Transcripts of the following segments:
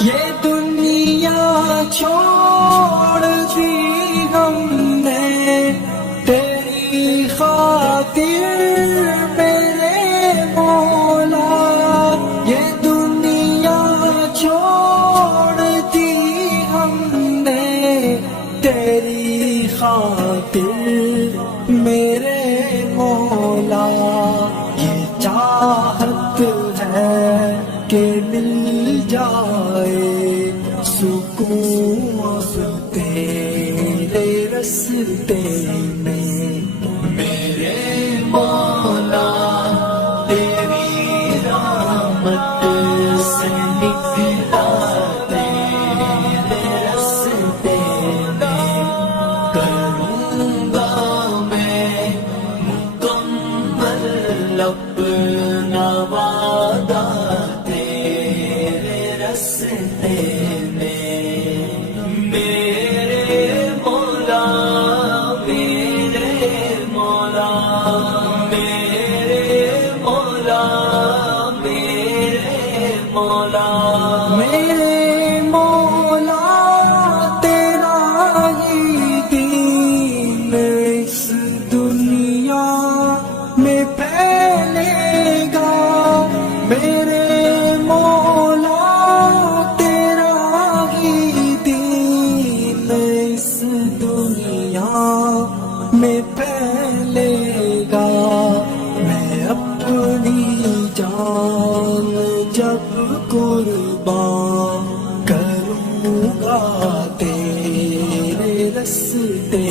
یہ دنیا چھوڑ دی ہم نے تیری خاطر میرے مولا، یہ دنیا چھوڑ دی ہم نے تیری خاطر میرے مولا، یہ چاہت ہے کہ مل جائے سکون تیرے رستے میں میرے مولا، تیری رحمت سے نکلا تیرے رستے میں، کروں گا میں مکمل اپنا وعدہ تیرے رستے میں، میرے مولا میرے مولا میرے مولا میرے مولا میرے مولا، تیرا ہی دین اس دنیا میں پھیلے گا، میرے مولا تیرا ہی دین اس دنیا میں پھیلے گا، میں اپنی جان جب قربان کروں گا تیرے رستے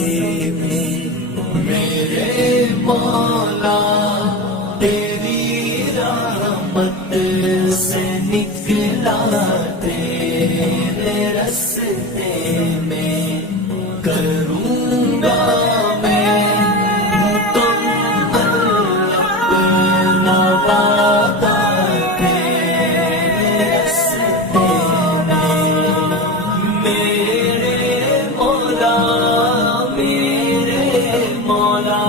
میں، میرے مولا تیری رحمت سے نکلا تیرے رستے میں، کروں گا میں مکمل اپنا وعدہ تیرے رستے میں، میرے مولا میرے مولا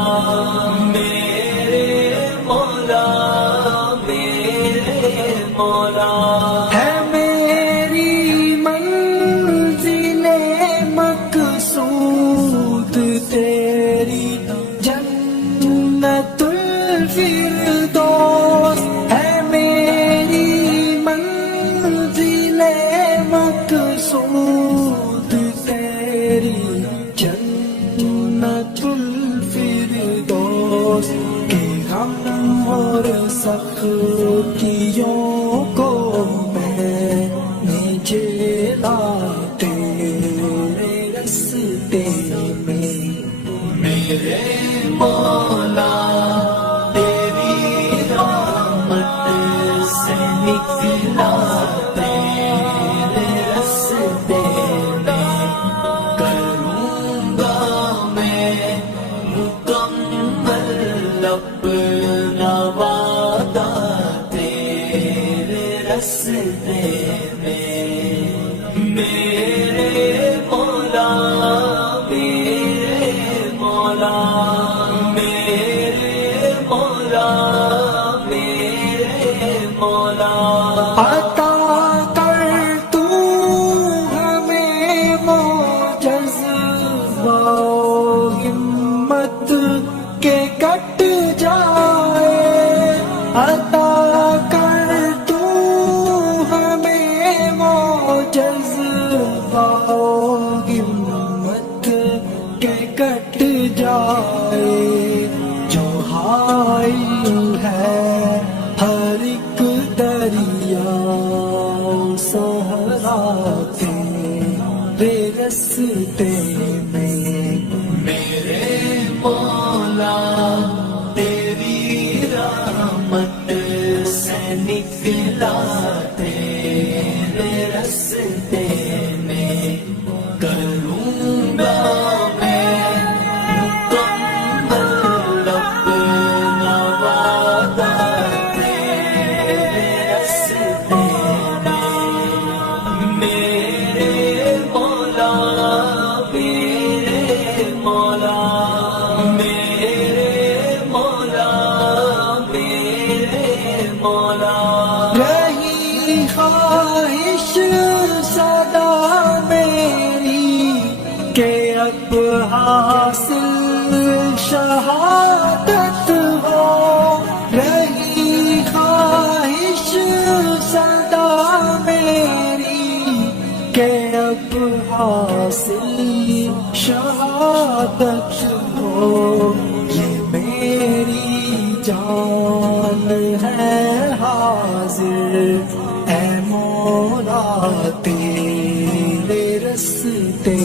میرے مولا میرے مولا، ہے میری منزل مقصود تیری جنت الفردوس، ہے میری منزل مقصود تیری جنت الفردوس، کہ غم اور سختیوں کو میں نے جھیلا تیرے رستے میں، میرے مولا تیری رحمت سے نکلا تیرے رستے میں، کروں گا میں مکمل اپنا وعدہ تیرے رستے میں، میرے مولا میرے مولا میرے مولا میرے مولا، عطا کر تو ہمیں وہ جذبہ و ہمت کے کٹ جائے، عطا کر تو ہمیں وہ جذبہ و ہمت کے کٹ جائے، جو حائل ہے ہر ایک دریا صحرا تیرے رستے میں، میرے مولا تیری رحمت سے نکلا تیرے رستے میں، کروں گا میں مکمل اپنا وعدہ تیرے رستے میں، میرے مولا میرے مولا میرے مولا میرے مولا، رہی خواہش حاصل شہادت ہو، رہی خواہش سدا میری کہ اب حاصل شہادت ہو، یہ میری جان ہے حاضر اے مولا تیرے رستے